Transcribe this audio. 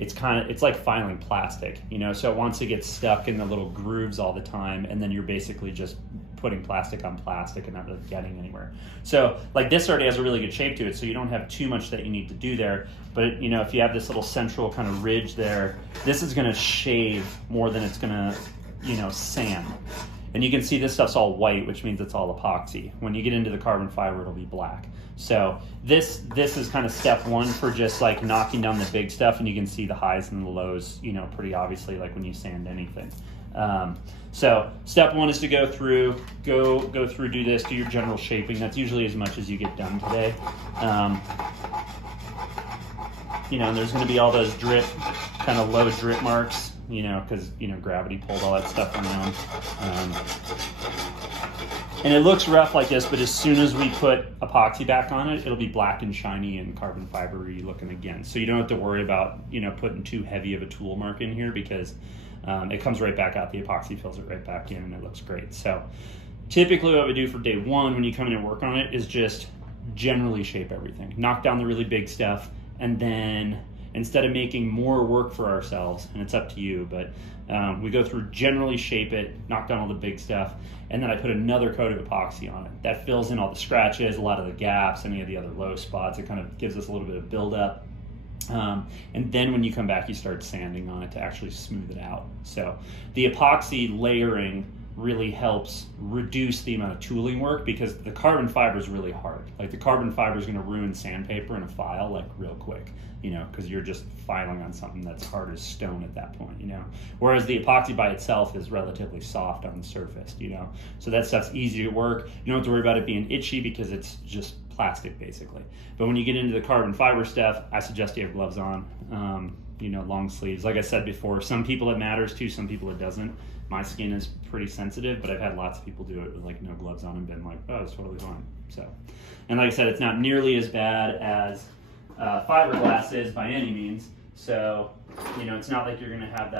it's like filing plastic, you know, so it wants to get stuck in the little grooves all the time, and then you're basically just putting plastic on plastic and not really getting anywhere. So like this already has a really good shape to it, so you don't have too much that you need to do there. But you know, if you have this little central kind of ridge there, this is gonna shave more than it's gonna, you know, sand. And you can see this stuff's all white, which means it's all epoxy. When you get into the carbon fiber, it'll be black. So this is kind of step one for just like knocking down the big stuff, and you can see the highs and the lows, you know, pretty obviously, like when you sand anything. So step one is to go through, do this, do your general shaping. That's usually as much as you get done today. You know, and there's going to be all those drip, kind of low drip marks, you know, because, you know, gravity pulled all that stuff around. And it looks rough like this, but as soon as we put epoxy back on it, it'll be black and shiny and carbon fibery looking again. So you don't have to worry about, you know, putting too heavy of a tool mark in here, because it comes right back out. The epoxy fills it right back in, and it looks great. So typically what we do for day one when you come in and work on it is just generally shape everything. Knock down the really big stuff, and then instead of making more work for ourselves, and it's up to you, but we go through, generally shape it, knock down all the big stuff, and then I put another coat of epoxy on it. That fills in all the scratches, a lot of the gaps, any of the other low spots. It kind of gives us a little bit of buildup. And then when you come back, you start sanding on it to actually smooth it out. So the epoxy layering really helps reduce the amount of tooling work, because the carbon fiber is really hard. Like the carbon fiber is going to ruin sandpaper in a file like real quick, you know, because you're just filing on something that's hard as stone at that point, you know. Whereas the epoxy by itself is relatively soft on the surface, you know. So that stuff's easy to work. You don't have to worry about it being itchy because it's just plastic basically. But when you get into the carbon fiber stuff, I suggest you have gloves on, you know, long sleeves. Like I said before, some people it matters to, some people it doesn't. My skin is pretty sensitive, but I've had lots of people do it with like no gloves on and been like, oh, it's totally fine. So, and like I said, it's not nearly as bad as fiberglass is by any means. So, you know, it's not like you're gonna have that